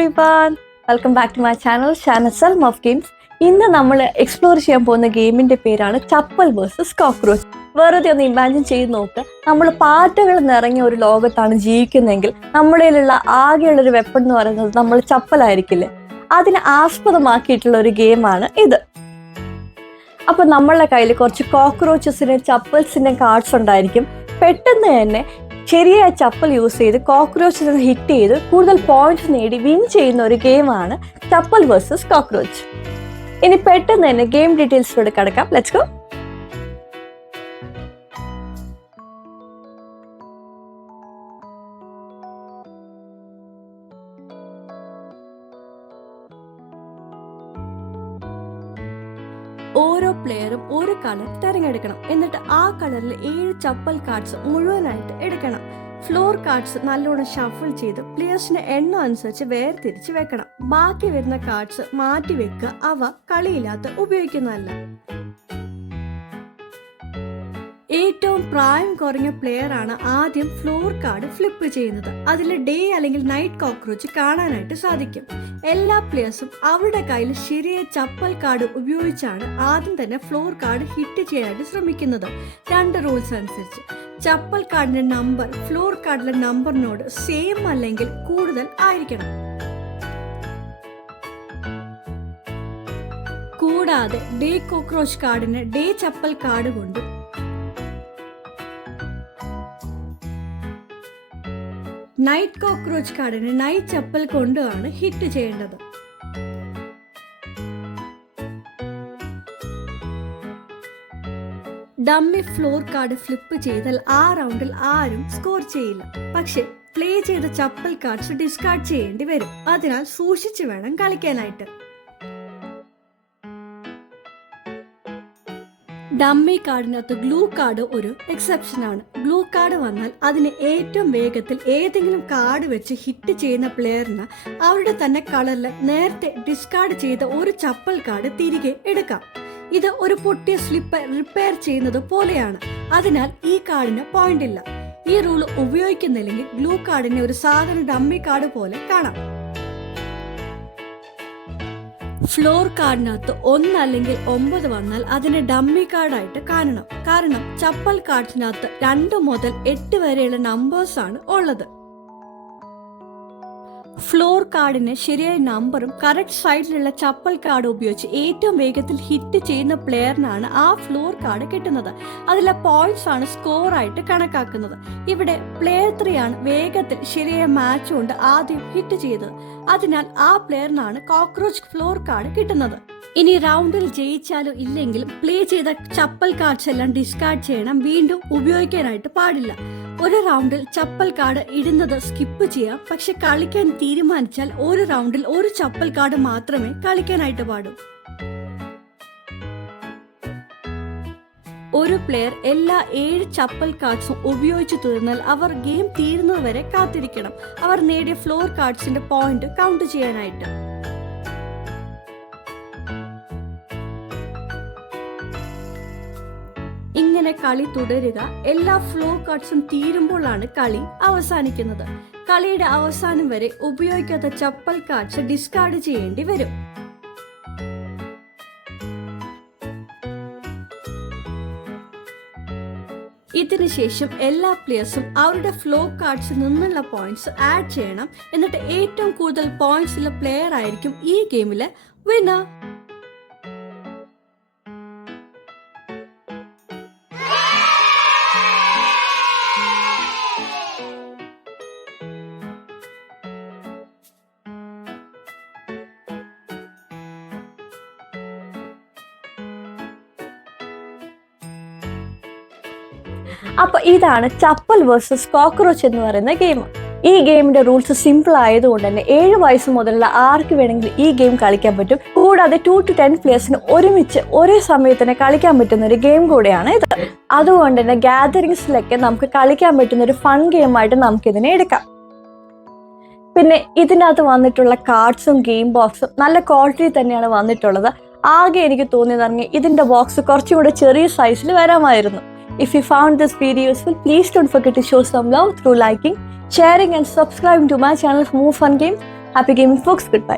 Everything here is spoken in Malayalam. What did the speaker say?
everyone, welcome back to my channel Selm of Games. ഇന്ന് നമ്മൾ എക്സ്പ്ലോർ ചെയ്യാൻ പോകുന്ന ഗെയിമിന്റെ പേരാണ് ചപ്പൽ വേഴ്സസ് കോക്രോച്ച്. വെറുതെ ഒന്ന് ഇമാജിൻ ചെയ്ത് നോക്ക്, നമ്മൾ പാറ്റകൾ നിറങ്ങിയ ഒരു ലോകത്താണ് ജീവിക്കുന്നതെങ്കിൽ നമ്മളിലുള്ള ആകെയുള്ളൊരു വെപ്പൺ എന്ന് പറയുന്നത് നമ്മൾ ചപ്പലായിരിക്കില്ലേ. അതിനെ ആസ്പദമാക്കിയിട്ടുള്ള ഒരു ഗെയിമാണ് ഇത്. അപ്പൊ നമ്മളുടെ കയ്യിൽ കുറച്ച് കോക്രോച്ചസിന്റെ ചപ്പൽസിന്റെ കാർഡ്സ് ഉണ്ടായിരിക്കും. പെട്ടെന്ന് തന്നെ ശരിയായ ചപ്പൽ യൂസ് ചെയ്ത് കോക്രോച്ചിനെ ഹിറ്റ് ചെയ്ത് കൂടുതൽ പോയിന്റ്സ് നേടി വിൻ ചെയ്യുന്ന ഒരു ഗെയിമാണ് ചപ്പൽ വേഴ്സസ് കോക്രോച്ച്. ഇനി പെട്ടെന്ന് തന്നെ ഗെയിം ഡീറ്റെയിൽസിലൂടെ കടക്കാം. Let's go. ഓരോ പ്ലെയറും ഒരു കളർ തിരഞ്ഞെടുക്കണം. എന്നിട്ട് ആ കളറിൽ 7 ചപ്പൽ കാർഡ്സ് മുഴുവനായിട്ട് എടുക്കണം. ഫ്ലോർ കാർഡ്സ് നല്ലോണം ഷഫിൾ ചെയ്ത് പ്ലെയേഴ്സിന്റെ എണ്ണം അനുസരിച്ച് വേർതിരിച്ച് വെക്കണം. ബാക്കി വരുന്ന കാർഡ്സ് മാറ്റി വെക്കുക. അവ കളിയില്ലാത്ത ഉപയോഗിക്കുന്നതല്ല. ഏറ്റവും പ്രായം കുറഞ്ഞ പ്ലെയർ ആണ് ആദ്യം ഫ്ലോർ കാർഡ് ഫ്ലിപ്പ് ചെയ്യുന്നത്. അതിൽ ഡേ അല്ലെങ്കിൽ നൈറ്റ് കോക്രോച്ച് കാണാനായിട്ട് സാധിക്കും. എല്ലാ പ്ലെയേഴ്സും അവരുടെ കയ്യിൽ ശരിയായ ചപ്പൽ കാർഡ് ഉപയോഗിച്ചാണ് ആദ്യം തന്നെ ഫ്ലോർ കാർഡ് ഹിറ്റ് ചെയ്യാനായിട്ട് ശ്രമിക്കുന്നത്. 2 റൂൾസ് അനുസരിച്ച് ചപ്പൽ കാർഡിന്റെ നമ്പർ ഫ്ലോർ കാർഡിലെ നമ്പറിനോട് സെയിം അല്ലെങ്കിൽ കൂടുതൽ ആയിരിക്കണം. കൂടാതെ ഡേ കോക്രോച്ച് കാർഡിന് ഡേ ചപ്പൽ കാർഡ് കൊണ്ടും നൈറ്റ് കോക്രോച്ച് കാർഡിന് നൈറ്റ് ചപ്പൽ കൊണ്ടുമാണ് ഹിറ്റ് ചെയ്യേണ്ടത്. ഡമ്മി ഫ്ലോർ കാർഡ് ഫ്ലിപ്പ് ചെയ്താൽ ആ റൗണ്ടിൽ ആരും സ്കോർ ചെയ്യില്ല. പക്ഷെ പ്ലേ ചെയ്ത ചപ്പൽ കാർഡ്സ് ഡിസ്കാർഡ് ചെയ്യേണ്ടി വരും. അതിനാൽ സൂക്ഷിച്ചു വേണം കളിക്കാനായിട്ട്. ഡമ്മി കാർഡിനകത്ത് ഗ്ലൂ കാർഡ് ഒരു എക്സെപ്ഷൻ ആണ്. ഗ്ലൂ കാർഡ് വന്നാൽ അതിന് ഏറ്റവും വേഗത്തിൽ ഏതെങ്കിലും കാർഡ് വെച്ച് ഹിറ്റ് ചെയ്യുന്ന പ്ലെയറിന് അവരുടെ തന്നെ കളറിൽ നേരത്തെ ഡിസ്കാർഡ് ചെയ്ത ഒരു ചപ്പൽ കാർഡ് തിരികെ എടുക്കാം. ഇത് ഒരു പൊട്ടിയ സ്ലിപ്പ് റിപ്പയർ ചെയ്യുന്നത് പോലെയാണ്. അതിനാൽ ഈ കാർഡിന് പോയിന്റ് ഇല്ല. ഈ റൂൾ ഉപയോഗിക്കുന്നില്ലെങ്കിൽ ഗ്ലൂ കാർഡിനെ ഒരു സാധാരണ ഡമ്മി കാർഡ് പോലെ കാണാം. ഫ്ലോർ കാർഡിനകത്ത് 1 അല്ലെങ്കിൽ 9 വന്നാൽ അതിനെ ഡമ്മി കാർഡായിട്ട് കാണണം. കാരണം ചപ്പൽ കാർഡിനകത്ത് 2 മുതൽ 8 വരെയുള്ള നമ്പേഴ്സ് ആണ് ഉള്ളത്. ഫ്ലോർ കാർഡിന് ശരിയായ നമ്പറും കറക്റ്റ് സൈഡിലുള്ള ചപ്പൽ കാർഡ് ഉപയോഗിച്ച് ഏറ്റവും വേഗത്തിൽ ഹിറ്റ് ചെയ്യുന്ന പ്ലെയറിനാണ് ആ ഫ്ലോർ കാർഡ് കിട്ടുന്നത്. അതിലെ പോയിന്റ്സ് ആണ് സ്കോർ ആയിട്ട് കണക്കാക്കുന്നത്. ഇവിടെ പ്ലെയർ 3 ആണ് വേഗത്തിൽ ശരിയായ മാച്ച് കൊണ്ട് ആദ്യം ഹിറ്റ് ചെയ്തത്. അതിനാൽ ആ പ്ലെയറിനാണ് കോക്രോച്ച് ഫ്ലോർ കാർഡ് കിട്ടുന്നത്. ഇനി റൗണ്ടിൽ ജയിച്ചാലോ ഇല്ലെങ്കിലും പ്ലേ ചെയ്ത ചപ്പൽ കാർഡ്സ് എല്ലാം ഡിസ്കാർഡ് ചെയ്യണം. വീണ്ടും ഉപയോഗിക്കാനായിട്ട് പാടില്ല. ഒരു റൗണ്ടിൽ ചപ്പൽ കാർഡ് ഇടുന്നത് സ്കിപ്പ് ചെയ്യാം. പക്ഷെ കളിക്കാൻ തീരുമാനിച്ചാൽ ഒരു റൗണ്ടിൽ ഒരു ചപ്പൽ കാർഡ് മാത്രമേ കളിക്കാനായിട്ട് പാടൂ. ഒരു പ്ലെയർ എല്ലാ 7 ചപ്പൽ കാർഡ്സും ഉപയോഗിച്ചു തീർന്നാൽ അവർ ഗെയിം തീരുന്നതുവരെ കാത്തിരിക്കണം. അവർ നേടിയ ഫ്ലോർ കാർഡ്സിന്റെ പോയിന്റ് കൗണ്ട് ചെയ്യാനായിട്ട്. ഇങ്ങനെ കളി തുടരുക. എല്ലാ ഫ്ലോർ കാർഡ്സും തീരുമ്പോഴാണ് കളി അവസാനിക്കുന്നത്. കളിയുടെ അവസാനം വരെ ഉപയോഗിക്കാത്ത ചപ്പൽ കാർഡ്സ് ഡിസ്കാർഡ് ചെയ്യേണ്ടി വരും. ഇതിനുശേഷം എല്ലാ പ്ലെയേഴ്സും അവരുടെ ഫ്ലോർ കാർഡ്സിൽ നിന്നുള്ള പോയിന്റ്സ് ആഡ് ചെയ്യണം. എന്നിട്ട് ഏറ്റവും കൂടുതൽ പോയിന്റ്സ് ഉള്ള പ്ലെയർ ആയിരിക്കും ഈ ഗെയിമിലെ വിന്നർ. അപ്പൊ ഇതാണ് ചപ്പൽ വേഴ്സസ് കോക്രോച്ച് എന്ന് പറയുന്ന ഗെയിം. ഈ ഗെയിമിന്റെ റൂൾസ് സിമ്പിൾ ആയതുകൊണ്ട് തന്നെ 7 വയസ്സ് മുതലുള്ള ആർക്ക് വേണമെങ്കിലും ഈ ഗെയിം കളിക്കാൻ പറ്റും. കൂടാതെ 2 to 10 പ്ലേയേഴ്സിന് ഒരുമിച്ച് ഒരേ സമയത്ത് തന്നെ കളിക്കാൻ പറ്റുന്ന ഒരു ഗെയിം കൂടെയാണ് ഇത്. അതുകൊണ്ട് തന്നെ ഗാദറിങ്സിലൊക്കെ നമുക്ക് കളിക്കാൻ പറ്റുന്ന ഒരു ഫൺ ഗെയിമായിട്ട് നമുക്കിതിനെ എടുക്കാം. പിന്നെ ഇതിനകത്ത് വന്നിട്ടുള്ള കാർഡ്സും ഗെയിം ബോക്സും നല്ല ക്വാളിറ്റി തന്നെയാണ് വന്നിട്ടുള്ളത്. ആകെ എനിക്ക് തോന്നിയതറിഞ്ഞ് ഇതിന്റെ ബോക്സ് കുറച്ചും കൂടെ ചെറിയ സൈസിൽ വരാമായിരുന്നു. If you found this video useful, please don't forget to show some love through liking, sharing and subscribing to my channel for more fun games. Happy gaming folks, good bye.